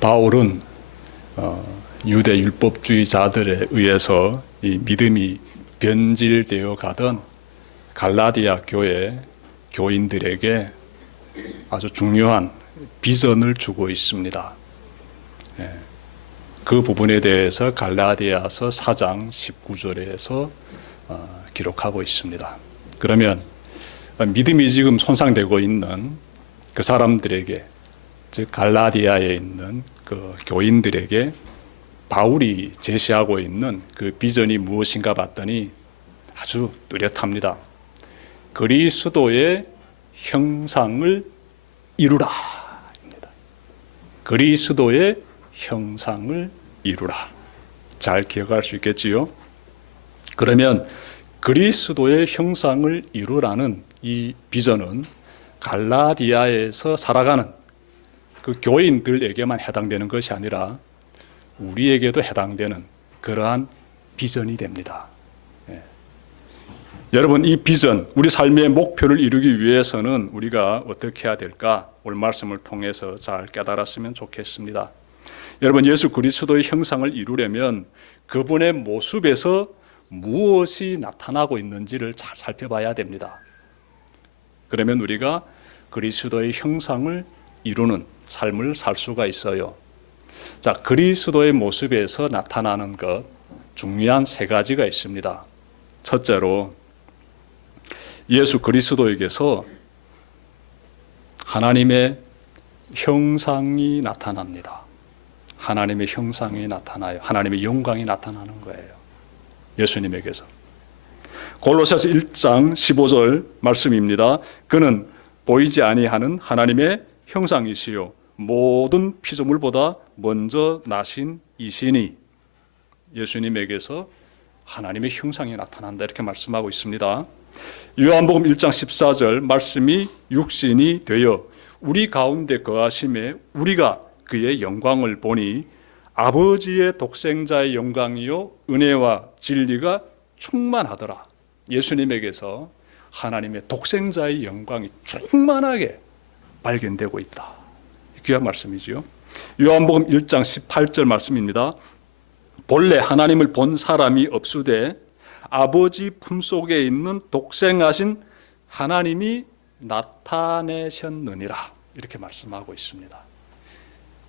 바울은 유대 율법주의자들에 의해서 이 믿음이 변질되어 가던 갈라디아 교회 교인들에게 아주 중요한 비전을 주고 있습니다. 그 부분에 대해서 갈라디아서 4장 19절에서 기록하고 있습니다. 그러면 믿음이 지금 손상되고 있는 그 사람들에게, 즉 갈라디아에 있는 그 교인들에게 바울이 제시하고 있는 그 비전이 무엇인가 봤더니 아주 뚜렷합니다. 그리스도의 형상을 이루라 입니다. 그리스도의 형상을 이루라. 잘 기억할 수 있겠지요? 그러면 그리스도의 형상을 이루라는 이 비전은 갈라디아에서 살아가는 그 교인들에게만 해당되는 것이 아니라 우리에게도 해당되는 그러한 비전이 됩니다. 여러분, 이 비전, 우리 삶의 목표를 이루기 위해서는 우리가 어떻게 해야 될까? 오늘 말씀을 통해서 잘 깨달았으면 좋겠습니다. 여러분, 예수 그리스도의 형상을 이루려면 그분의 모습에서 무엇이 나타나고 있는지를 잘 살펴봐야 됩니다. 그러면 우리가 그리스도의 형상을 이루는 삶을 살 수가 있어요. 자, 그리스도의 모습에서 나타나는 것, 중요한 세 가지가 있습니다. 첫째로, 예수 그리스도에게서 하나님의 형상이 나타납니다. 하나님의 형상이 나타나요. 하나님의 영광이 나타나는 거예요. 예수님에게서. 골로새서 1장 15절 말씀입니다. 그는 보이지 아니하는 하나님의 형상이시요 모든 피조물보다 먼저 나신 이시니. 예수님에게서 하나님의 형상이 나타난다, 이렇게 말씀하고 있습니다. 요한복음 1장 14절 말씀이 육신이 되어 우리 가운데 거하심에 우리가 그의 영광을 보니 아버지의 독생자의 영광이요 은혜와 진리가 충만하더라. 예수님에게서 하나님의 독생자의 영광이 충만하게 발견되고 있다. 귀한 말씀이지요. 요한복음 1장 18절 말씀입니다. 본래 하나님을 본 사람이 없으되 아버지 품속에 있는 독생하신 하나님이 나타내셨느니라, 이렇게 말씀하고 있습니다.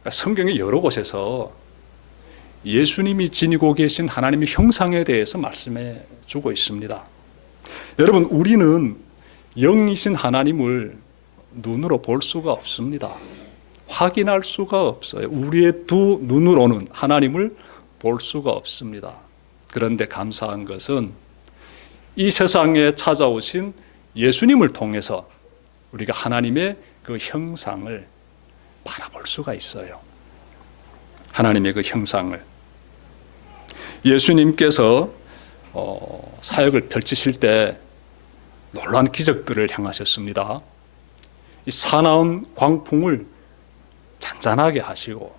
그러니까 성경의 여러 곳에서 예수님이 지니고 계신 하나님의 형상에 대해서 말씀해 주고 있습니다. 여러분, 우리는 영이신 하나님을 눈으로 볼 수가 없습니다. 확인할 수가 없어요. 우리의 두 눈으로는 하나님을 볼 수가 없습니다. 그런데 감사한 것은 이 세상에 찾아오신 예수님을 통해서 우리가 하나님의 그 형상을 바라볼 수가 있어요. 하나님의 그 형상을. 예수님께서 사역을 펼치실 때 놀라운 기적들을 행하셨습니다. 이 사나운 광풍을 잔잔하게 하시고,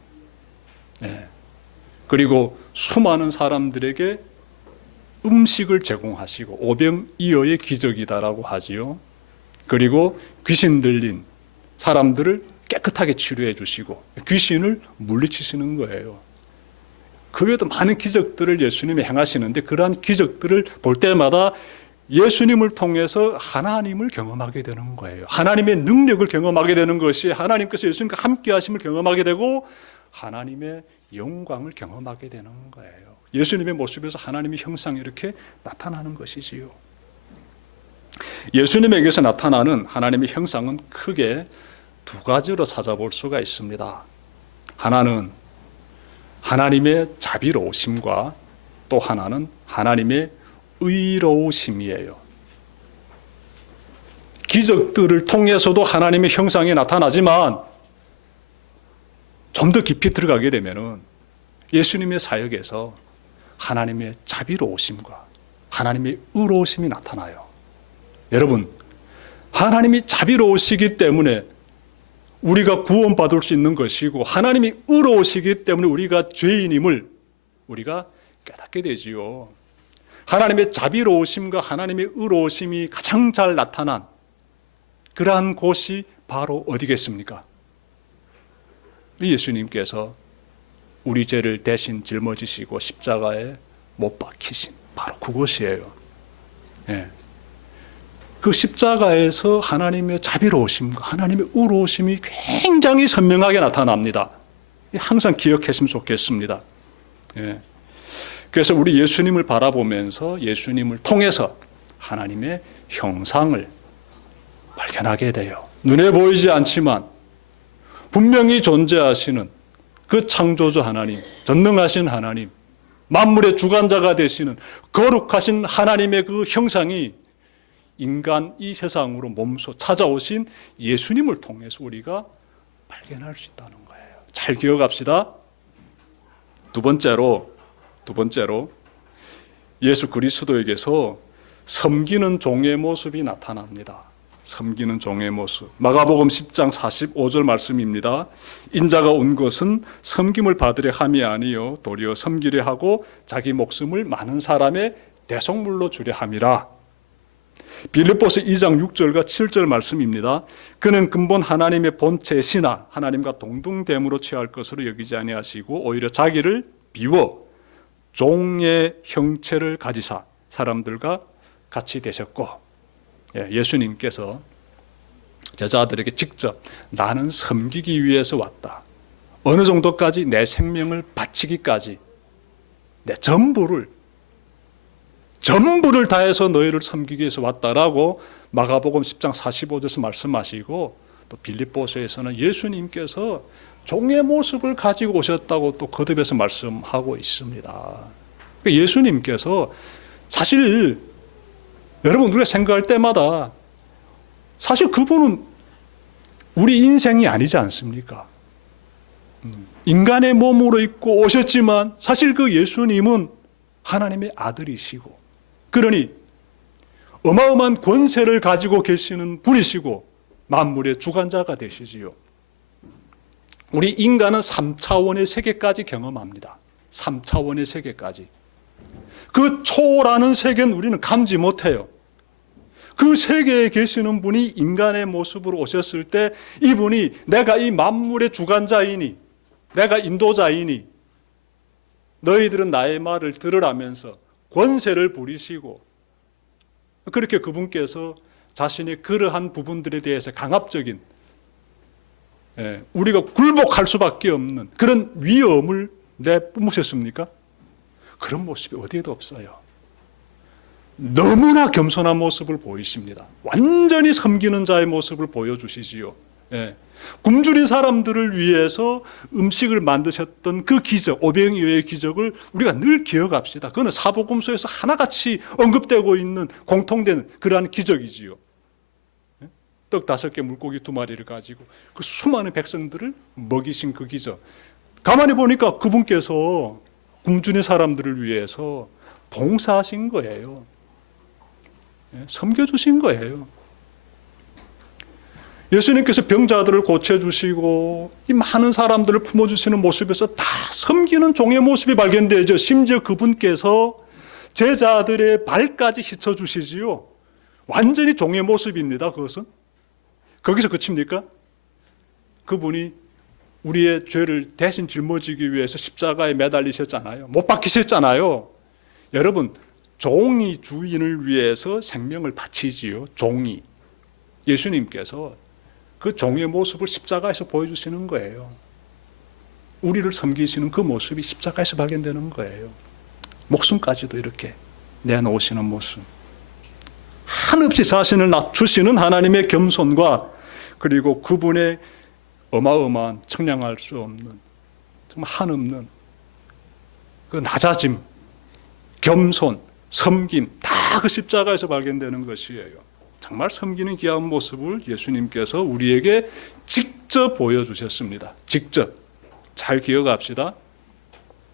그리고 수많은 사람들에게 음식을 제공하시고, 오병이어의 기적이다라고 하지요. 그리고 귀신 들린 사람들을 깨끗하게 치료해 주시고 귀신을 물리치시는 거예요. 그 외에도 많은 기적들을 예수님이 행하시는데, 그러한 기적들을 볼 때마다 예수님을 통해서 하나님을 경험하게 되는 거예요. 하나님의 능력을 경험하게 되는 것이, 하나님께서 예수님과 함께 하심을 경험하게 되고 하나님의 영광을 경험하게 되는 거예요. 예수님의 모습에서 하나님의 형상이 이렇게 나타나는 것이지요. 예수님에게서 나타나는 하나님의 형상은 크게 두 가지로 찾아볼 수가 있습니다. 하나는 하나님의 자비로우심과 또 하나는 하나님의 의로우심이에요. 기적들을 통해서도 하나님의 형상이 나타나지만 좀 더 깊이 들어가게 되면은 예수님의 사역에서 하나님의 자비로우심과 하나님의 의로우심이 나타나요. 여러분, 하나님이 자비로우시기 때문에 우리가 구원받을 수 있는 것이고, 하나님이 의로우시기 때문에 우리가 죄인임을 우리가 깨닫게 되지요. 하나님의 자비로우심과 하나님의 의로우심이 가장 잘 나타난 그러한 곳이 바로 어디겠습니까? 예수님께서 우리 죄를 대신 짊어지시고 십자가에 못 박히신 바로 그것이에요. 예. 그 십자가에서 하나님의 자비로우심과 하나님의 의로우심이 굉장히 선명하게 나타납니다. 항상 기억하시면 좋겠습니다. 예. 그래서 우리 예수님을 바라보면서 예수님을 통해서 하나님의 형상을 발견하게 돼요. 눈에 보이지 않지만 분명히 존재하시는 그 창조주 하나님, 전능하신 하나님, 만물의 주관자가 되시는 거룩하신 하나님의 그 형상이 인간 이 세상으로 몸소 찾아오신 예수님을 통해서 우리가 발견할 수 있다는 거예요. 잘 기억합시다. 두 번째로 예수 그리스도에게서 섬기는 종의 모습이 나타납니다. 섬기는 종의 모습. 마가복음 10장 45절 말씀입니다. 인자가 온 것은 섬김을 받으려 함이 아니요 도리어 섬기려 하고 자기 목숨을 많은 사람의 대속물로 주려 함이라. 빌립보서 2장 6절과 7절 말씀입니다. 그는 근본 하나님의 본체시나 하나님과 동등됨으로 취할 것으로 여기지 아니하시고 오히려 자기를 비워 종의 형체를 가지사 사람들과 같이 되셨고, 예수님께서 제자들에게 직접 나는 섬기기 위해서 왔다. 어느 정도까지? 내 생명을 바치기까지 내 전부를 다해서 너희를 섬기기 위해서 왔다라고 마가복음 10장 45절에서 말씀하시고, 또 빌립보서에서는 예수님께서 종의 모습을 가지고 오셨다고 또 거듭해서 말씀하고 있습니다. 예수님께서 사실 여러분 우리가 생각할 때마다 사실 그분은 우리 인생이 아니지 않습니까? 인간의 몸으로 입고 오셨지만 사실 그 예수님은 하나님의 아들이시고, 그러니 어마어마한 권세를 가지고 계시는 분이시고 만물의 주관자가 되시지요. 우리 인간은 3차원의 세계까지 경험합니다. 3차원의 세계까지. 그 초라는 세계는 우리는 감지 못해요. 그 세계에 계시는 분이 인간의 모습으로 오셨을 때 이분이 내가 이 만물의 주관자이니 내가 인도자이니 너희들은 나의 말을 들으라면서 권세를 부리시고, 그렇게 그분께서 자신의 그러한 부분들에 대해서 강압적인, 우리가 굴복할 수밖에 없는 그런 위엄을 내뿜으셨습니까? 그런 모습이 어디에도 없어요. 너무나 겸손한 모습을 보이십니다. 완전히 섬기는 자의 모습을 보여주시지요. 굶주린 사람들을 위해서 음식을 만드셨던 그 기적, 오병이어의 기적을 우리가 늘 기억합시다. 그거는 사복음서에서 하나같이 언급되고 있는 공통된 그러한 기적이지요. 떡 5개 물고기 2마리를 가지고 그 수많은 백성들을 먹이신 그 기적. 가만히 보니까 그분께서 굶주린 사람들을 위해서 봉사하신 거예요. 섬겨주신 거예요. 예수님께서 병자들을 고쳐주시고 이 많은 사람들을 품어주시는 모습에서 다 섬기는 종의 모습이 발견되죠. 심지어 그분께서 제자들의 발까지 씻어주시지요. 완전히 종의 모습입니다. 그것은. 거기서 그칩니까? 그분이 우리의 죄를 대신 짊어지기 위해서 십자가에 매달리셨잖아요. 못 박히셨잖아요. 여러분, 종이 주인을 위해서 생명을 바치지요. 종이. 예수님께서 그 종의 모습을 십자가에서 보여주시는 거예요. 우리를 섬기시는 그 모습이 십자가에서 발견되는 거예요. 목숨까지도 이렇게 내놓으시는 모습. 한없이 자신을 낮추시는 하나님의 겸손과 그리고 그분의 어마어마한 청량할 수 없는 정말 한없는 그 낮아짐, 겸손, 섬김 다 그 십자가에서 발견되는 것이에요. 정말 섬기는 귀한 모습을 예수님께서 우리에게 직접 보여주셨습니다. 직접. 잘 기억합시다.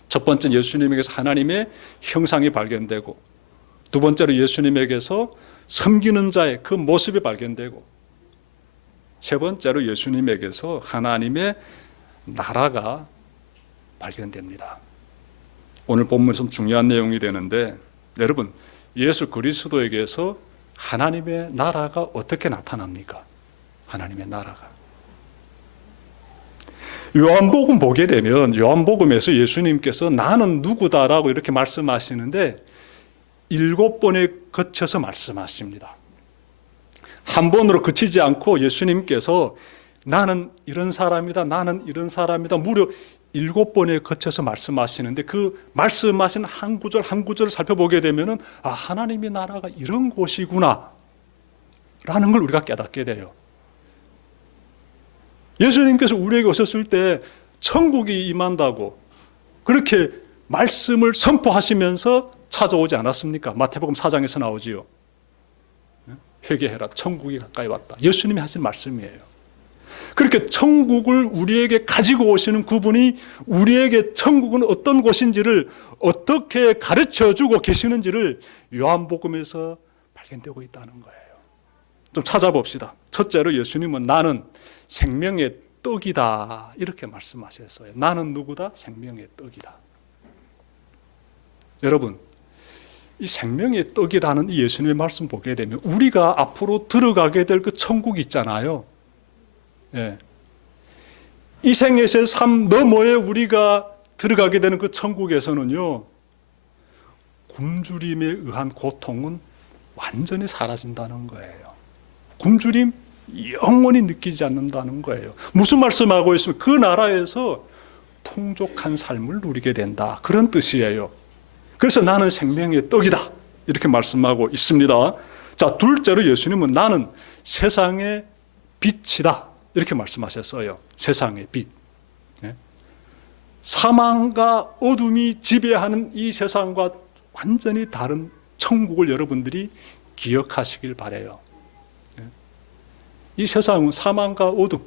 첫 번째 예수님에게서 하나님의 형상이 발견되고, 두 번째로 예수님에게서 섬기는 자의 그 모습이 발견되고, 세 번째로 예수님에게서 하나님의 나라가 발견됩니다. 오늘 본문에서 중요한 내용이 되는데, 여러분, 예수 그리스도에게서 하나님의 나라가 어떻게 나타납니까? 하나님의 나라가. 요한복음 보게 되면 요한복음에서 예수님께서 나는 누구다라고 이렇게 말씀하시는데 7번에 거쳐서 말씀하십니다. 한 번으로 그치지 않고 예수님께서 나는 이런 사람이다, 나는 이런 사람이다 무려 7번에 거쳐서 말씀하시는데 그 말씀하신 한 구절 한 구절을 살펴보게 되면은 하나님의 나라가 이런 곳이구나 라는 걸 우리가 깨닫게 돼요. 예수님께서 우리에게 오셨을 때 천국이 임한다고 그렇게 말씀을 선포하시면서 찾아오지 않았습니까? 마태복음 4장에서 나오지요. 회개해라, 천국이 가까이 왔다. 예수님이 하신 말씀이에요. 그렇게 천국을 우리에게 가지고 오시는 그분이 우리에게 천국은 어떤 곳인지를 어떻게 가르쳐주고 계시는지를 요한복음에서 발견되고 있다는 거예요. 좀 찾아봅시다. 첫째로 예수님은 나는 생명의 떡이다 이렇게 말씀하셨어요. 나는 누구다? 생명의 떡이다. 여러분, 이 생명의 떡이라는 이 예수님의 말씀 보게 되면 우리가 앞으로 들어가게 될 그 천국 있잖아요. 예. 이 생에서의 삶 너머에 우리가 들어가게 되는 그 천국에서는요, 굶주림에 의한 고통은 완전히 사라진다는 거예요. 굶주림 영원히 느끼지 않는다는 거예요. 무슨 말씀하고 있으면 그 나라에서 풍족한 삶을 누리게 된다. 그런 뜻이에요. 그래서 나는 생명의 떡이다. 이렇게 말씀하고 있습니다. 자, 둘째로 예수님은 나는 세상의 빛이다. 이렇게 말씀하셨어요. 세상의 빛. 사망과 어둠이 지배하는 이 세상과 완전히 다른 천국을 여러분들이 기억하시길 바라요. 이 세상은 사망과 어둠,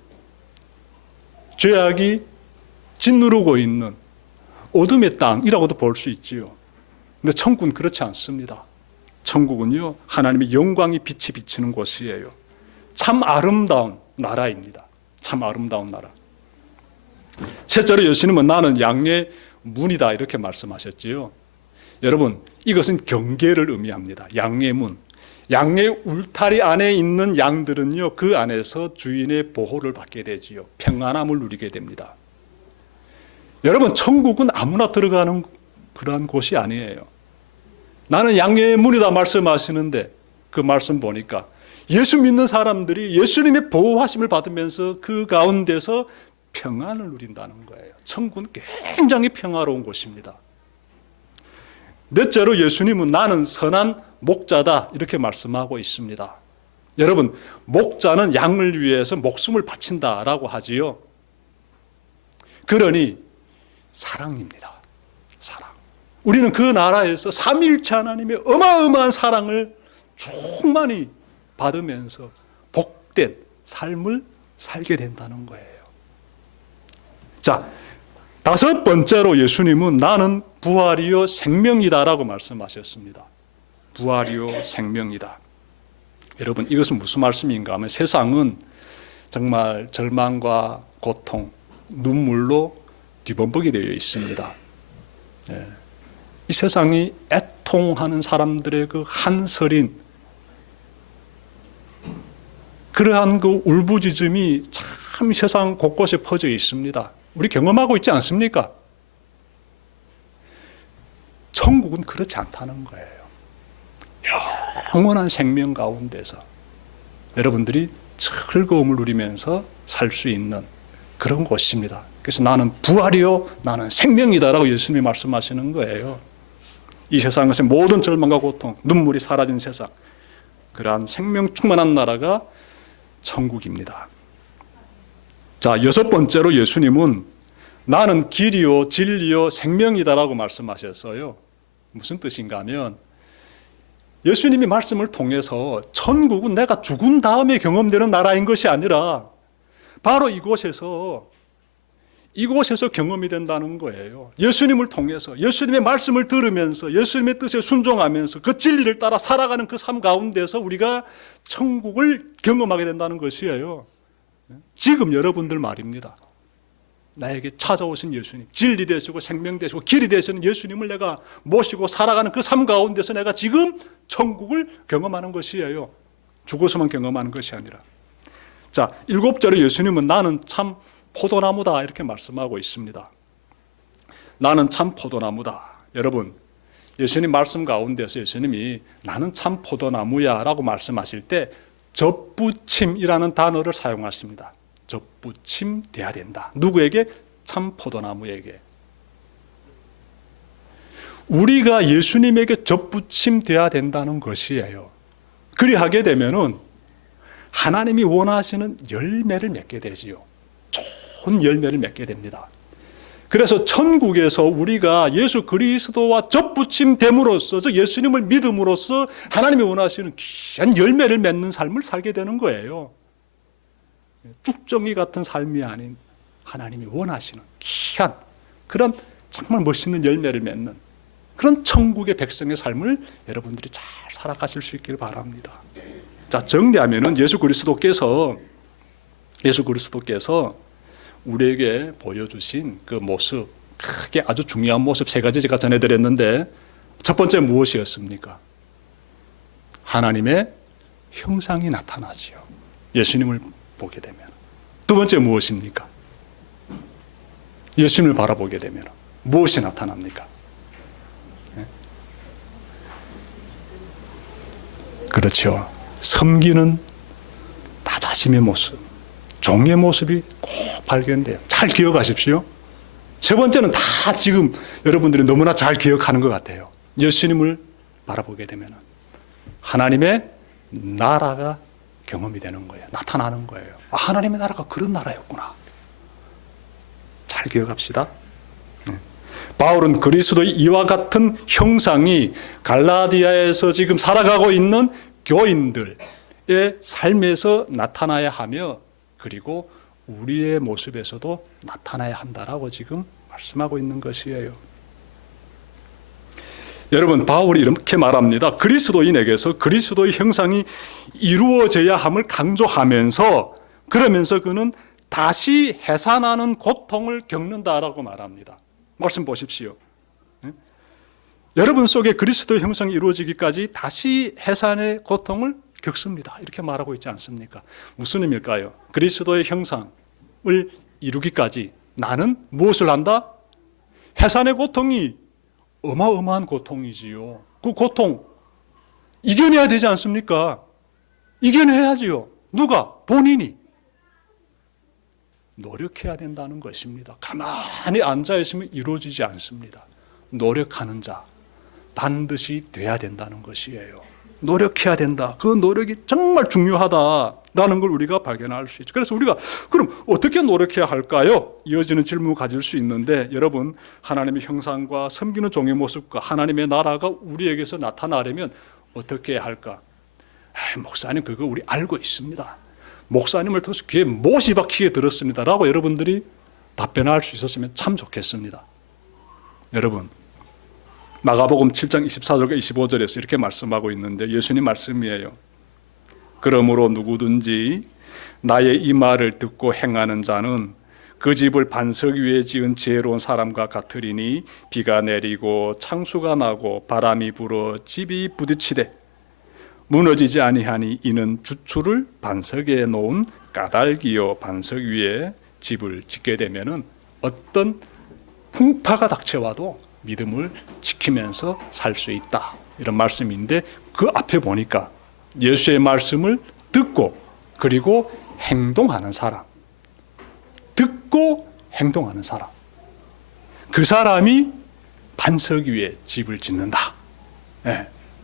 죄악이 짓누르고 있는 어둠의 땅이라고도 볼 수 있지요. 근데 천국은 그렇지 않습니다. 천국은요, 하나님의 영광이 빛이 비치는 곳이에요. 참 아름다운 나라입니다. 참 아름다운 나라. 셋째로 예수님은 나는 양의 문이다 이렇게 말씀하셨지요. 여러분, 이것은 경계를 의미합니다. 양의 문. 양의 울타리 안에 있는 양들은요, 그 안에서 주인의 보호를 받게 되지요. 평안함을 누리게 됩니다. 여러분, 천국은 아무나 들어가는 그러한 곳이 아니에요. 나는 양의 문이다 말씀하시는데 그 말씀 보니까 예수 믿는 사람들이 예수님의 보호하심을 받으면서 그 가운데서 평안을 누린다는 거예요. 천국은 굉장히 평화로운 곳입니다. 넷째로 예수님은 나는 선한 목자다 이렇게 말씀하고 있습니다. 여러분, 목자는 양을 위해서 목숨을 바친다라고 하지요. 그러니 사랑입니다. 사랑. 우리는 그 나라에서 삼위일체 하나님의 어마어마한 사랑을 충만히 받으면서 복된 삶을 살게 된다는 거예요. 자, 다섯 번째로 예수님은 나는 부활이요 생명이다라고 말씀하셨습니다. 부활이요 생명이다. 여러분, 이것은 무슨 말씀인가 하면 세상은 정말 절망과 고통, 눈물로 뒤범벅이 되어 있습니다. 이 세상이 애통하는 사람들의 그 한서린 그러한 그 울부짖음이 참 세상 곳곳에 퍼져 있습니다. 우리 경험하고 있지 않습니까? 천국은 그렇지 않다는 거예요. 영원한 생명 가운데서 여러분들이 즐거움을 누리면서 살 수 있는 그런 곳입니다. 그래서 나는 부활이요, 나는 생명이다라고 예수님이 말씀하시는 거예요. 이 세상에서 모든 절망과 고통, 눈물이 사라진 세상, 그러한 생명 충만한 나라가 천국입니다. 자, 여섯 번째로 예수님은 나는 길이요, 진리요, 생명이다라고 말씀하셨어요. 무슨 뜻인가 하면 예수님이 말씀을 통해서 천국은 내가 죽은 다음에 경험되는 나라인 것이 아니라 바로 이곳에서 경험이 된다는 거예요. 예수님을 통해서 예수님의 말씀을 들으면서 예수님의 뜻에 순종하면서 그 진리를 따라 살아가는 그 삶 가운데서 우리가 천국을 경험하게 된다는 것이에요. 지금 여러분들 말입니다. 나에게 찾아오신 예수님, 진리 되시고 생명 되시고 길이 되시는 예수님을 내가 모시고 살아가는 그 삶 가운데서 내가 지금 천국을 경험하는 것이에요. 죽어서만 경험하는 것이 아니라. 자, 일곱째로 예수님은 나는 참 포도나무다 이렇게 말씀하고 있습니다. 나는 참 포도나무다. 여러분, 예수님 말씀 가운데서 예수님이 나는 참 포도나무야 라고 말씀하실 때 접붙임이라는 단어를 사용하십니다. 접붙임 돼야 된다. 누구에게? 참 포도나무에게. 우리가 예수님에게 접붙임 돼야 된다는 것이에요. 그리하게 되면은 하나님이 원하시는 열매를 맺게 되지요. 좋은 열매를 맺게 됩니다. 그래서 천국에서 우리가 예수 그리스도와 접붙임 됨으로써, 즉 예수님을 믿음으로써 하나님이 원하시는 귀한 열매를 맺는 삶을 살게 되는 거예요. 쭉정이 같은 삶이 아닌 하나님이 원하시는 귀한 그런 정말 멋있는 열매를 맺는 그런 천국의 백성의 삶을 여러분들이 잘 살아가실 수 있기를 바랍니다. 자, 정리하면은 예수 그리스도께서 우리에게 보여주신 그 모습, 크게 아주 중요한 모습 세 가지 제가 전해드렸는데, 첫 번째 무엇이었습니까? 하나님의 형상이 나타나지요. 예수님을 보게 되면. 두 번째 무엇입니까? 예수님을 바라보게 되면 무엇이 나타납니까? 그렇죠. 섬기는 다자심의 모습, 종의 모습이 꼭 발견돼요. 잘 기억하십시오. 세 번째는 다 지금 여러분들이 너무나 잘 기억하는 것 같아요. 예수님을 바라보게 되면 하나님의 나라가 경험이 되는 거예요. 나타나는 거예요. 아, 하나님의 나라가 그런 나라였구나. 잘 기억합시다. 바울은 그리스도의 이와 같은 형상이 갈라디아에서 지금 살아가고 있는 교인들의 삶에서 나타나야 하며, 그리고 우리의 모습에서도 나타나야 한다라고 지금 말씀하고 있는 것이에요. 여러분, 바울이 이렇게 말합니다. 그리스도인에게서 그리스도의 형상이 이루어져야 함을 강조하면서, 그러면서 그는 다시 해산하는 고통을 겪는다라고 말합니다. 말씀 보십시오. 여러분 속에 그리스도의 형상이 이루어지기까지 다시 해산의 고통을 겪습니다. 이렇게 말하고 있지 않습니까? 무슨 의미일까요? 그리스도의 형상을 이루기까지 나는 무엇을 한다? 해산의 고통이 어마어마한 고통이지요. 그 고통 이겨내야 되지 않습니까? 이겨내야지요. 누가? 본인이. 노력해야 된다는 것입니다. 가만히 앉아있으면 이루어지지 않습니다. 노력하는 자 반드시 돼야 된다는 것이에요. 노력해야 된다. 그 노력이 정말 중요하다라는 걸 우리가 발견할 수 있죠. 그래서 우리가 그럼 어떻게 노력해야 할까요? 이어지는 질문을 가질 수 있는데, 여러분, 하나님의 형상과 섬기는 종의 모습과 하나님의 나라가 우리에게서 나타나려면 어떻게 해야 할까? 목사님, 그거 우리 알고 있습니다. 목사님을 통해서 귀에 못이 박히게 들었습니다 라고 여러분들이 답변할 수 있었으면 참 좋겠습니다. 여러분, 마가복음 7장 24절과 25절에서 이렇게 말씀하고 있는데, 예수님 말씀이에요. 그러므로 누구든지 나의 이 말을 듣고 행하는 자는 그 집을 반석 위에 지은 지혜로운 사람과 같으리니, 비가 내리고 창수가 나고 바람이 불어 집이 부딪히되 무너지지 아니하니 이는 주추를 반석에 놓은 까닭이요. 반석 위에 집을 짓게 되면은 어떤 풍파가 닥쳐와도 믿음을 지키면서 살 수 있다, 이런 말씀인데, 그 앞에 보니까 예수의 말씀을 듣고 그리고 행동하는 사람, 듣고 행동하는 사람, 그 사람이 반석 위에 집을 짓는다.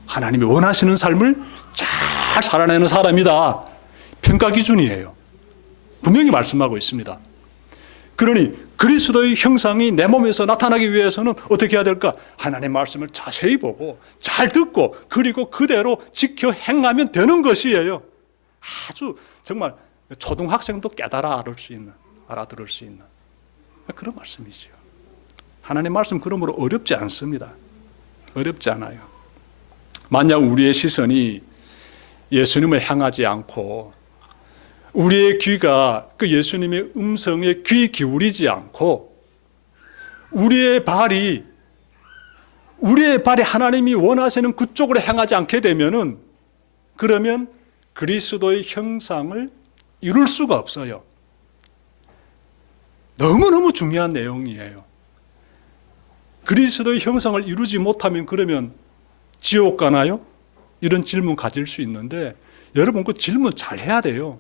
하나님이 원하시는 삶을 잘 살아내는 사람이다. 평가 기준이에요. 분명히 말씀하고 있습니다. 그러니 그리스도의 형상이 내 몸에서 나타나기 위해서는 어떻게 해야 될까? 하나님의 말씀을 자세히 보고 잘 듣고 그리고 그대로 지켜 행하면 되는 것이에요. 아주 정말 초등학생도 깨달아 알아들을 수 있는 그런 말씀이죠. 하나님의 말씀 그러므로 어렵지 않습니다. 어렵지 않아요. 만약 우리의 시선이 예수님을 향하지 않고 우리의 귀가 그 예수님의 음성에 귀 기울이지 않고 우리의 발이 하나님이 원하시는 그쪽으로 향하지 않게 되면은, 그러면 그리스도의 형상을 이룰 수가 없어요. 너무너무 중요한 내용이에요. 그리스도의 형상을 이루지 못하면 그러면 지옥 가나요? 이런 질문 가질 수 있는데 여러분 그 질문 잘 해야 돼요.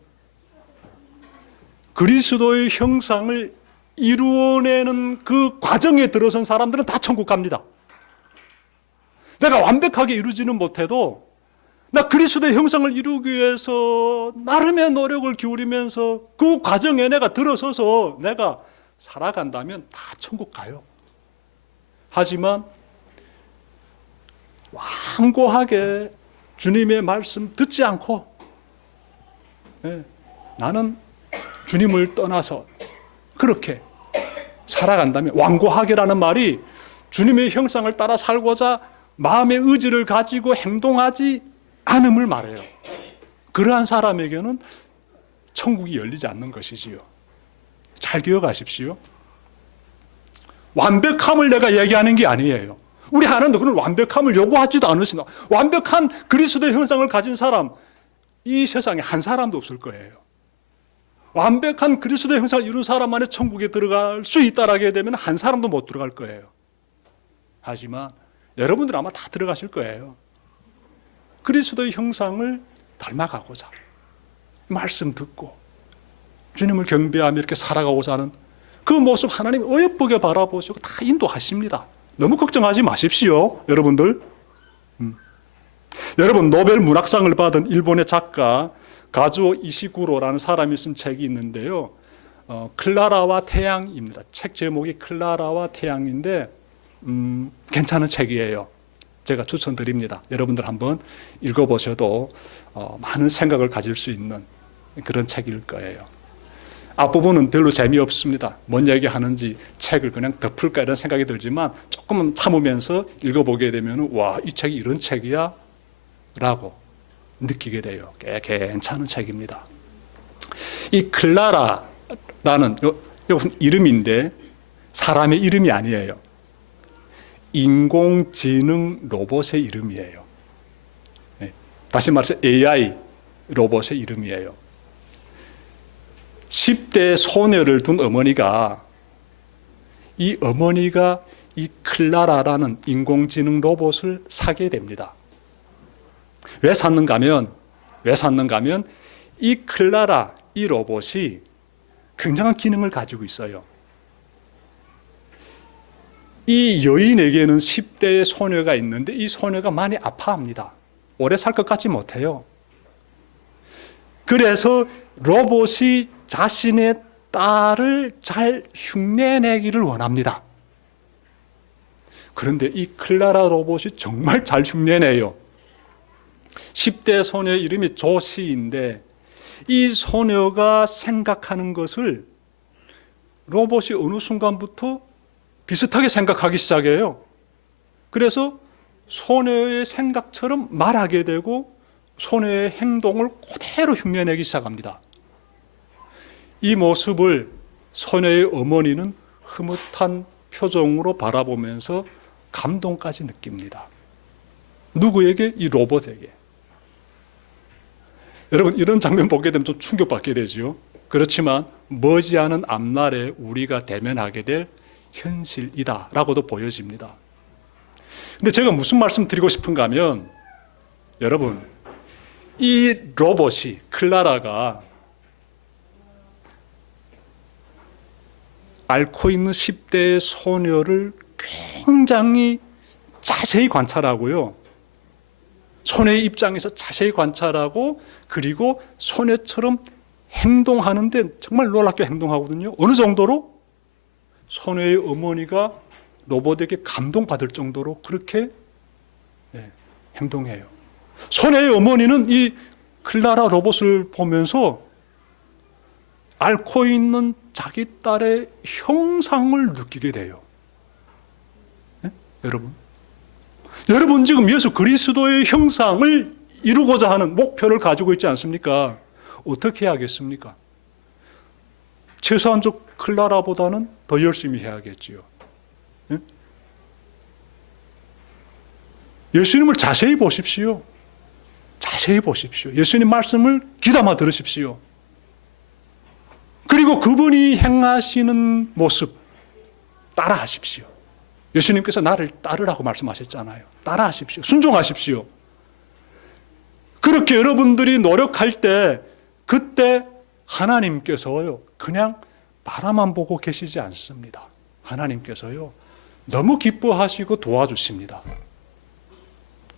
그리스도의 형상을 이루어내는 그 과정에 들어선 사람들은 다 천국 갑니다. 내가 완벽하게 이루지는 못해도 나 그리스도의 형상을 이루기 위해서 나름의 노력을 기울이면서 그 과정에 내가 들어서서 내가 살아간다면 다 천국 가요. 하지만 완고하게 주님의 말씀 듣지 않고 나는 주님을 떠나서 그렇게 살아간다면, 완고하게라는 말이 주님의 형상을 따라 살고자 마음의 의지를 가지고 행동하지 않음을 말해요. 그러한 사람에게는 천국이 열리지 않는 것이지요. 잘 기억하십시오. 완벽함을 내가 얘기하는 게 아니에요. 우리 하나님도 그런 완벽함을 요구하지도 않으십니다. 완벽한 그리스도의 형상을 가진 사람, 이 세상에 한 사람도 없을 거예요. 완벽한 그리스도의 형상을 이룬 사람만이 천국에 들어갈 수 있다라게 되면 한 사람도 못 들어갈 거예요. 하지만 여러분들 아마 다 들어가실 거예요. 그리스도의 형상을 닮아가고자 말씀 듣고 주님을 경배하며 이렇게 살아가고자 하는 그 모습 하나님이 어여쁘게 바라보시고 다 인도하십니다. 너무 걱정하지 마십시오, 여러분들. 여러분, 노벨 문학상을 받은 일본의 작가 가즈오 이시구로라는 사람이 쓴 책이 있는데요. 클라라와 태양입니다. 책 제목이 클라라와 태양인데 괜찮은 책이에요. 제가 추천드립니다. 여러분들 한번 읽어보셔도 많은 생각을 가질 수 있는 그런 책일 거예요. 앞부분은 별로 재미없습니다. 뭔 얘기하는지 책을 그냥 덮을까 이런 생각이 들지만 조금 참으면서 읽어보게 되면 와, 이 책이 이런 책이야? 라고 느끼게 돼요. 꽤 괜찮은 책입니다. 이 클라라라는 이것은 이름인데 사람의 이름이 아니에요. 인공지능 로봇의 이름이에요. 다시 말해서 AI 로봇의 이름이에요. 10대 소녀를 둔 어머니가 이 클라라라는 인공지능 로봇을 사게 됩니다. 왜 샀는가 하면 이 클라라, 이 로봇이 굉장한 기능을 가지고 있어요. 이 여인에게는 10대의 소녀가 있는데 이 소녀가 많이 아파합니다. 오래 살 것 같지 못해요. 그래서 로봇이 자신의 딸을 잘 흉내내기를 원합니다. 그런데 이 클라라 로봇이 정말 잘 흉내내요. 10대 소녀의 이름이 조시인데 이 소녀가 생각하는 것을 로봇이 어느 순간부터 비슷하게 생각하기 시작해요. 그래서 소녀의 생각처럼 말하게 되고 소녀의 행동을 그대로 흉내내기 시작합니다. 이 모습을 소녀의 어머니는 흐뭇한 표정으로 바라보면서 감동까지 느낍니다. 누구에게? 이 로봇에게. 여러분, 이런 장면 보게 되면 좀 충격받게 되죠. 그렇지만 머지않은 앞날에 우리가 대면하게 될 현실이다라고도 보여집니다. 근데 제가 무슨 말씀 드리고 싶은가 하면 여러분, 이 로봇이 클라라가 앓고 있는 10대의 소녀를 굉장히 자세히 관찰하고요. 소녀의 입장에서 자세히 관찰하고 그리고 소녀처럼 행동하는데 정말 놀랍게 행동하거든요. 어느 정도로? 소녀의 어머니가 로봇에게 감동받을 정도로 그렇게 행동해요. 소녀의 어머니는 이 클라라 로봇을 보면서 앓고 있는 자기 딸의 형상을 느끼게 돼요. 여러분 지금 예수 그리스도의 형상을 이루고자 하는 목표를 가지고 있지 않습니까? 어떻게 해야겠습니까? 최소한 저 클라라보다는 더 열심히 해야겠지요. 예수님을 자세히 보십시오. 자세히 보십시오. 예수님 말씀을 귀담아 들으십시오. 그리고 그분이 행하시는 모습 따라하십시오. 예수님께서 나를 따르라고 말씀하셨잖아요. 따라하십시오. 순종하십시오. 그렇게 여러분들이 노력할 때 그때 하나님께서요 그냥 바라만 보고 계시지 않습니다. 하나님께서요 너무 기뻐하시고 도와주십니다.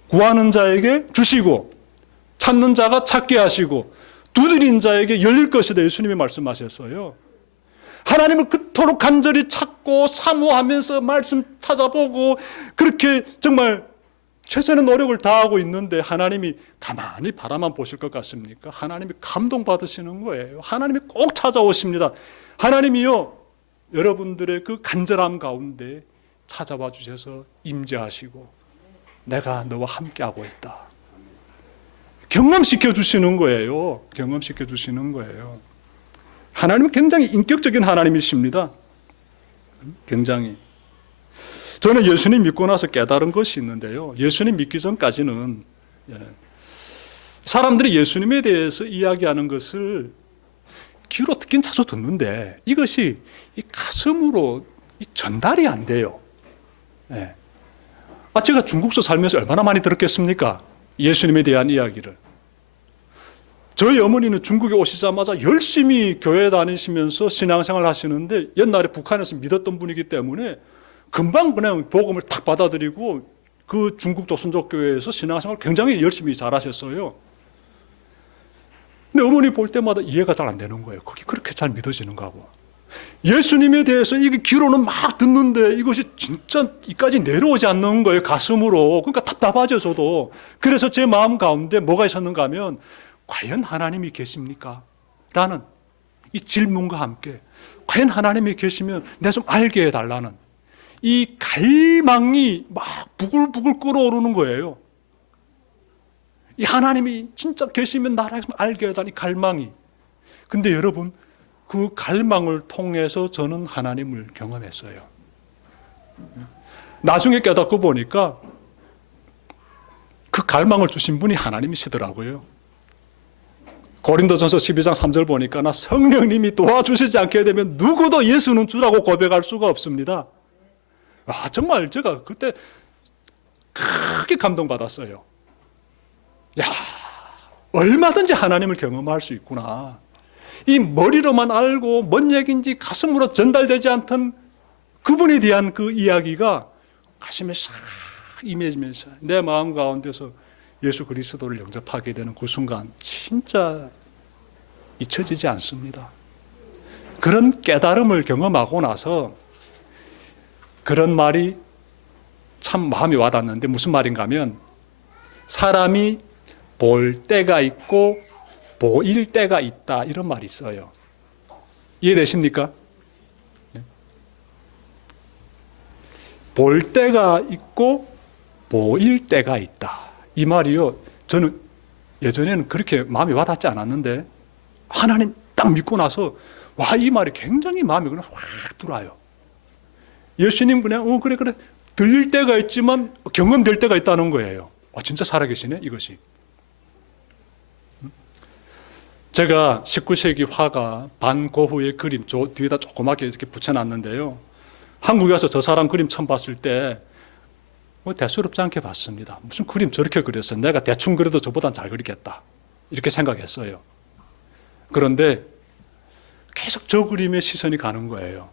구하는 자에게 주시고 찾는 자가 찾게 하시고 두드린 자에게 열릴 것이다 예수님이 말씀하셨어요. 하나님을 그토록 간절히 찾고 사모하면서 말씀 찾아보고 그렇게 정말 최선의 노력을 다하고 있는데 하나님이 가만히 바라만 보실 것 같습니까? 하나님이 감동받으시는 거예요. 하나님이 꼭 찾아오십니다. 하나님이요 여러분들의 그 간절함 가운데 찾아와 주셔서 임재하시고 내가 너와 함께하고 있다. 경험시켜 주시는 거예요. 경험시켜 주시는 거예요. 하나님은 굉장히 인격적인 하나님이십니다. 굉장히. 저는 예수님 믿고 나서 깨달은 것이 있는데요. 예수님 믿기 전까지는 사람들이 예수님에 대해서 이야기하는 것을 귀로 듣긴 자주 듣는데 이것이 이 가슴으로 전달이 안 돼요. 제가 중국서 살면서 얼마나 많이 들었겠습니까? 예수님에 대한 이야기를. 저희 어머니는 중국에 오시자마자 열심히 교회 다니시면서 신앙생활 하시는데 옛날에 북한에서 믿었던 분이기 때문에 금방 그냥 복음을 탁 받아들이고 그 중국 도순족교회에서 신앙생활 굉장히 열심히 잘하셨어요. 근데 어머니 볼 때마다 이해가 잘 안 되는 거예요. 그게 그렇게 잘 믿어지는가 하고. 예수님에 대해서 이게 귀로는 막 듣는데 이것이 진짜 이까지 내려오지 않는 거예요. 가슴으로. 그러니까 답답하죠 저도. 그래서 제 마음 가운데 뭐가 있었는가 하면 과연 하나님이 계십니까? 라는 이 질문과 함께 과연 하나님이 계시면 내가 좀 알게 해달라는 이 갈망이 막 부글부글 끓어오르는 거예요. 이 하나님이 진짜 계시면 나를 알게 해달라는 이 갈망이. 근데 여러분 그 갈망을 통해서 저는 하나님을 경험했어요. 나중에 깨닫고 보니까 그 갈망을 주신 분이 하나님이시더라고요. 고린도전서 12장 3절 보니까 나 성령님이 도와주시지 않게 되면 누구도 예수는 주라고 고백할 수가 없습니다. 정말 제가 그때 크게 감동받았어요. 얼마든지 하나님을 경험할 수 있구나. 이 머리로만 알고 뭔 얘기인지 가슴으로 전달되지 않던 그분에 대한 그 이야기가 가슴에 싹 임해지면서 내 마음 가운데서 예수 그리스도를 영접하게 되는 그 순간 진짜 잊혀지지 않습니다. 그런 깨달음을 경험하고 나서 그런 말이 참 마음이 와닿는데 무슨 말인가 하면 사람이 볼 때가 있고 보일 때가 있다 이런 말이 있어요. 이해되십니까? 볼 때가 있고 보일 때가 있다. 이 말이요. 저는 예전에는 그렇게 마음이 와닿지 않았는데 하나님 딱 믿고 나서 이 말이 굉장히 마음에 그냥 확 들어와요. 예수님 그냥 그래 들릴 때가 있지만 경험될 때가 있다는 거예요. 진짜 살아계시네 이것이. 제가 19세기 화가 반고흐의 그림 뒤에다 조그맣게 이렇게 붙여놨는데요. 한국에 와서 저 사람 그림 처음 봤을 때 대수롭지 않게 봤습니다. 무슨 그림 저렇게 그렸어. 내가 대충 그려도 저보단 잘 그리겠다. 이렇게 생각했어요. 그런데 계속 저 그림에 시선이 가는 거예요.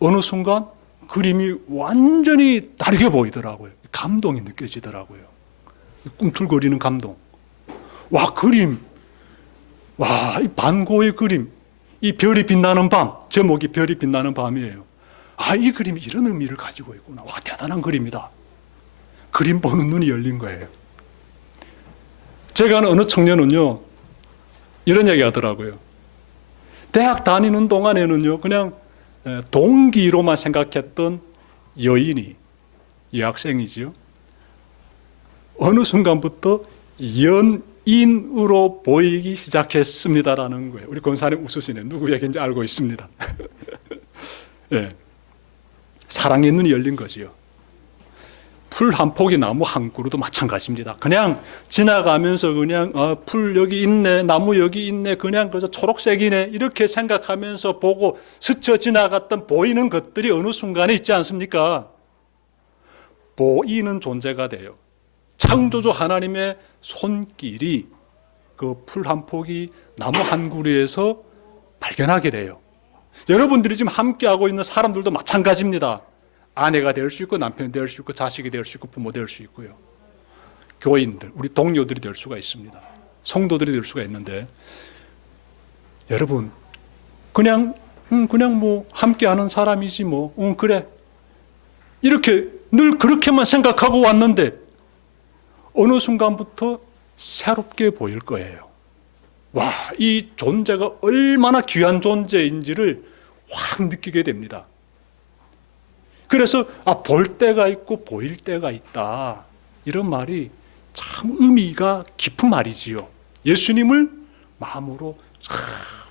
어느 순간 그림이 완전히 다르게 보이더라고요. 감동이 느껴지더라고요. 꿈틀거리는 감동. 그림. 이 반고의 그림. 이 별이 빛나는 밤. 제목이 별이 빛나는 밤이에요. 이 그림이 이런 의미를 가지고 있구나. 대단한 그림이다. 그림 보는 눈이 열린 거예요. 제가 아는 어느 청년은요, 이런 얘기 하더라고요. 대학 다니는 동안에는요, 그냥 동기로만 생각했던 여인이, 여학생이지요. 어느 순간부터 연인으로 보이기 시작했습니다라는 거예요. 우리 권사님 웃으시네. 누구 얘기인지 알고 있습니다. 사랑의 눈이 열린 거지요. 풀 한 포기 나무 한 그루도 마찬가지입니다. 그냥 지나가면서 그냥 풀 여기 있네, 나무 여기 있네, 그냥 그저 초록색이네 이렇게 생각하면서 보고 스쳐 지나갔던 보이는 것들이 어느 순간에 있지 않습니까? 보이는 존재가 돼요. 창조주 하나님의 손길이 그 풀 한 포기 나무 한 그루에서 발견하게 돼요. 여러분들이 지금 함께하고 있는 사람들도 마찬가지입니다. 아내가 될 수 있고 남편이 될 수 있고 자식이 될 수 있고 부모 될 수 있고요. 교인들, 우리 동료들이 될 수가 있습니다. 성도들이 될 수가 있는데 여러분 그냥 뭐 함께하는 사람이지 뭐 그래 이렇게 늘 그렇게만 생각하고 왔는데 어느 순간부터 새롭게 보일 거예요. 와, 이 존재가 얼마나 귀한 존재인지를 확 느끼게 됩니다. 그래서 볼 때가 있고 보일 때가 있다. 이런 말이 참 의미가 깊은 말이지요. 예수님을 마음으로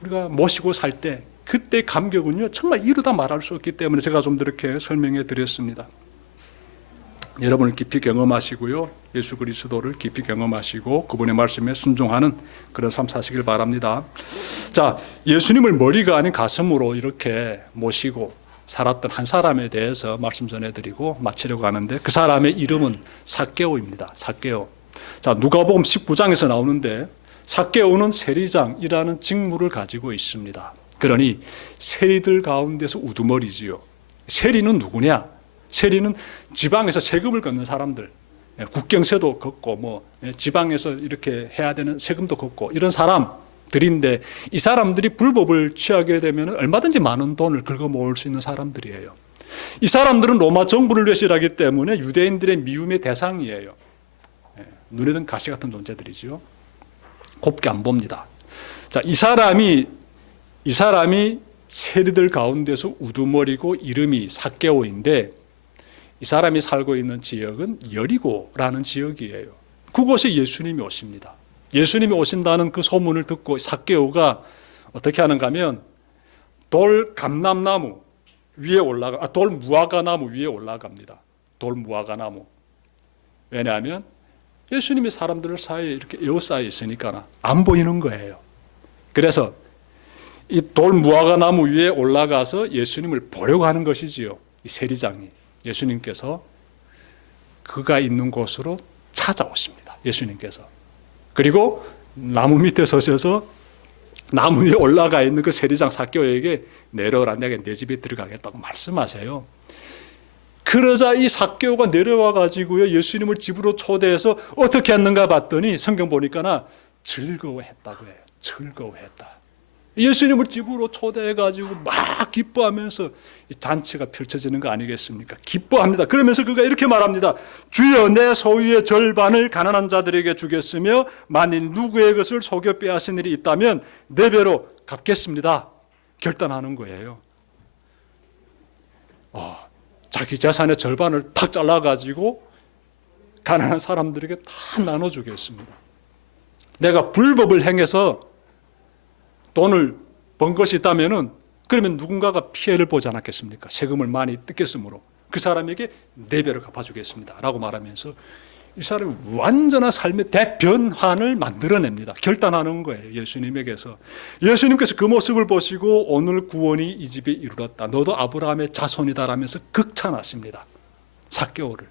우리가 모시고 살 때 그때 감격은요 정말 이루다 말할 수 없기 때문에 제가 좀 이렇게 설명해 드렸습니다. 여러분을 깊이 경험하시고요. 예수 그리스도를 깊이 경험하시고 그분의 말씀에 순종하는 그런 삶 사시길 바랍니다. 자, 예수님을 머리가 아닌 가슴으로 이렇게 모시고 살았던 한 사람에 대해서 말씀 전해드리고 마치려고 하는데 그 사람의 이름은 삭개오입니다. 삭개오. 자, 누가복음 19장에서 나오는데 삭개오는 세리장이라는 직무를 가지고 있습니다. 그러니 세리들 가운데서 우두머리지요. 세리는 누구냐? 세리는 지방에서 세금을 걷는 사람들, 국경세도 걷고 뭐 지방에서 이렇게 해야 되는 세금도 걷고 이런 사람들인데 이 사람들이 불법을 취하게 되면 얼마든지 많은 돈을 긁어 모을 수 있는 사람들이에요. 이 사람들은 로마 정부를 외실하기 때문에 유대인들의 미움의 대상이에요. 눈에 든 가시 같은 존재들이죠. 곱게 안 봅니다. 자, 이 사람이 세리들 가운데서 우두머리고 이름이 삭개오인데 이 사람이 살고 있는 지역은 여리고라는 지역이에요. 그곳에 예수님이 오십니다. 예수님이 오신다는 그 소문을 듣고 삭개오가 어떻게 하는가 하면 돌 감람나무 위에 돌 무화과나무 위에 올라갑니다. 돌 무화과나무. 왜냐하면 예수님이 사람들 사이에 이렇게 에워싸여 있으니까 안 보이는 거예요. 그래서 이 돌 무화과나무 위에 올라가서 예수님을 보려고 하는 것이지요. 이 세리장이. 예수님께서 그가 있는 곳으로 찾아오십니다. 예수님께서. 그리고 나무 밑에 서셔서 나무 위에 올라가 있는 그 세리장 삭개오에게 내려오라, 내가 내 집에 들어가겠다고 말씀하세요. 그러자 이 삭개오가 내려와 가지고요 예수님을 집으로 초대해서 어떻게 했는가 봤더니 성경 보니까 즐거워했다고 해요. 즐거워했다. 예수님을 집으로 초대해 가지고 막 기뻐하면서 이 잔치가 펼쳐지는 거 아니겠습니까? 기뻐합니다. 그러면서 그가 이렇게 말합니다. 주여, 내 소유의 절반을 가난한 자들에게 주겠으며 만일 누구의 것을 속여 빼앗은 일이 있다면 네 배로 갚겠습니다. 결단하는 거예요. 자기 재산의 절반을 탁 잘라가지고 가난한 사람들에게 다 나눠주겠습니다. 내가 불법을 행해서 돈을 번 것이 있다면은 그러면 누군가가 피해를 보지 않았겠습니까? 세금을 많이 뜯겼으므로 그 사람에게 네 배로 갚아주겠습니다. 라고 말하면서 이 사람이 완전한 삶의 대변환을 만들어냅니다. 결단하는 거예요. 예수님에게서. 예수님께서 그 모습을 보시고 오늘 구원이 이 집에 이르렀다. 너도 아브라함의 자손이다라면서 극찬하십니다. 삭개오를.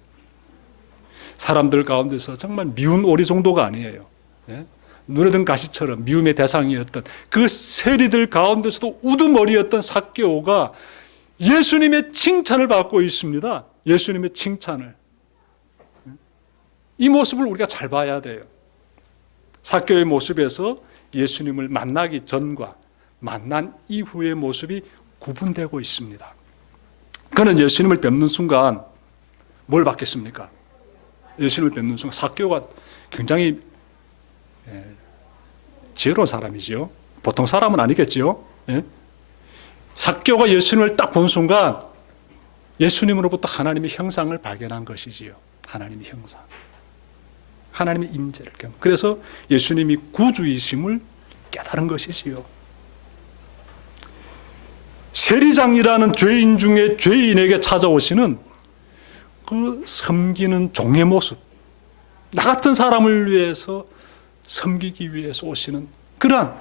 사람들 가운데서 정말 미운 오리 정도가 아니에요. 눈에 든 가시처럼 미움의 대상이었던 그 세리들 가운데서도 우두머리였던 삭개오가 예수님의 칭찬을 받고 있습니다. 예수님의 칭찬을. 이 모습을 우리가 잘 봐야 돼요. 삭개오의 모습에서 예수님을 만나기 전과 만난 이후의 모습이 구분되고 있습니다. 그는 예수님을 뵙는 순간 뭘 받겠습니까? 예수님을 뵙는 순간 삭개오가 굉장히 지혜로운 사람이지요. 보통 사람은 아니겠지요. 삭개오가 예수님을 딱 본 순간 예수님으로부터 하나님의 형상을 발견한 것이지요. 하나님의 형상. 하나님의 임재를 경험. 그래서 예수님이 구주이심을 깨달은 것이지요. 세리장이라는 죄인 중에 죄인에게 찾아오시는 그 섬기는 종의 모습, 나 같은 사람을 위해서 섬기기 위해서 오시는 그러한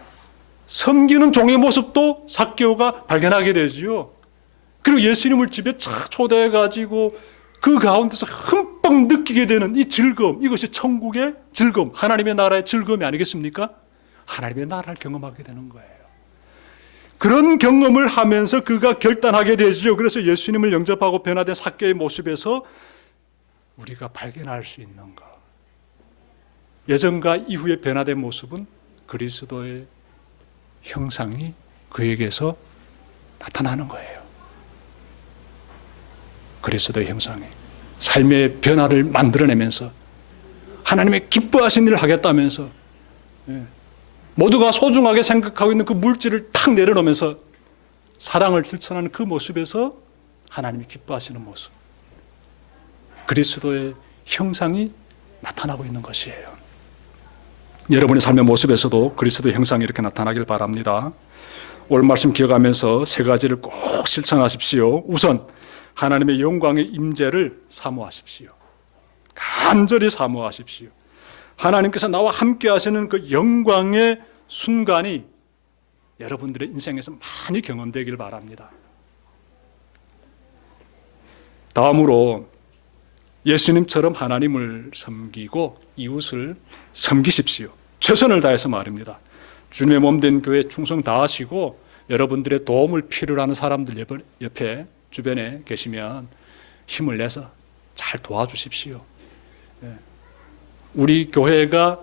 섬기는 종의 모습도 삭개오가 발견하게 되지요. 그리고 예수님을 집에 착 초대해가지고 그 가운데서 흠뻑 느끼게 되는 이 즐거움, 이것이 천국의 즐거움, 하나님의 나라의 즐거움이 아니겠습니까? 하나님의 나라를 경험하게 되는 거예요. 그런 경험을 하면서 그가 결단하게 되죠. 그래서 예수님을 영접하고 변화된 삭개오의 모습에서 우리가 발견할 수 있는 것, 예전과 이후에 변화된 모습은 그리스도의 형상이 그에게서 나타나는 거예요. 그리스도의 형상이 삶의 변화를 만들어내면서 하나님의 기뻐하신 일을 하겠다면서 모두가 소중하게 생각하고 있는 그 물질을 탁 내려놓으면서 사랑을 실천하는 그 모습에서 하나님이 기뻐하시는 모습, 그리스도의 형상이 나타나고 있는 것이에요. 여러분의 삶의 모습에서도 그리스도의 형상이 이렇게 나타나길 바랍니다. 오늘 말씀 기억하면서 세 가지를 꼭 실천하십시오. 우선 하나님의 영광의 임재를 사모하십시오. 간절히 사모하십시오. 하나님께서 나와 함께 하시는 그 영광의 순간이 여러분들의 인생에서 많이 경험되길 바랍니다. 다음으로 예수님처럼 하나님을 섬기고 이웃을 섬기십시오. 최선을 다해서 말입니다. 주님의 몸된 교회에 충성 다하시고 여러분들의 도움을 필요로 하는 사람들 옆에 주변에 계시면 힘을 내서 잘 도와주십시오. 우리 교회가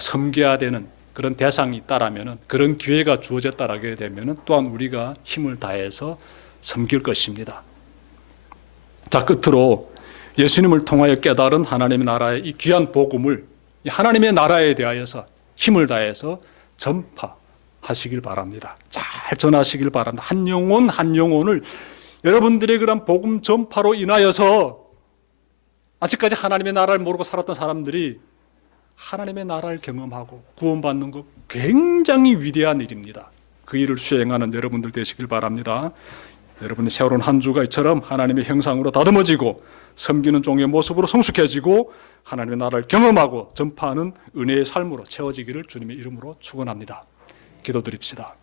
섬겨야 되는 그런 대상이 있다라면, 그런 기회가 주어졌다라게 되면 또한 우리가 힘을 다해서 섬길 것입니다. 자, 끝으로 예수님을 통하여 깨달은 하나님의 나라의 이 귀한 복음을 하나님의 나라에 대하여서 힘을 다해서 전파하시길 바랍니다. 잘 전하시길 바랍니다. 한 영혼 한 영혼을 여러분들의 그런 복음 전파로 인하여서 아직까지 하나님의 나라를 모르고 살았던 사람들이 하나님의 나라를 경험하고 구원받는 것 굉장히 위대한 일입니다. 그 일을 수행하는 여러분들 되시길 바랍니다. 여러분의 세월은 한 주가 이처럼 하나님의 형상으로 다듬어지고 섬기는 종의 모습으로 성숙해지고 하나님의 나라를 경험하고 전파하는 은혜의 삶으로 채워지기를 주님의 이름으로 축원합니다. 기도드립시다.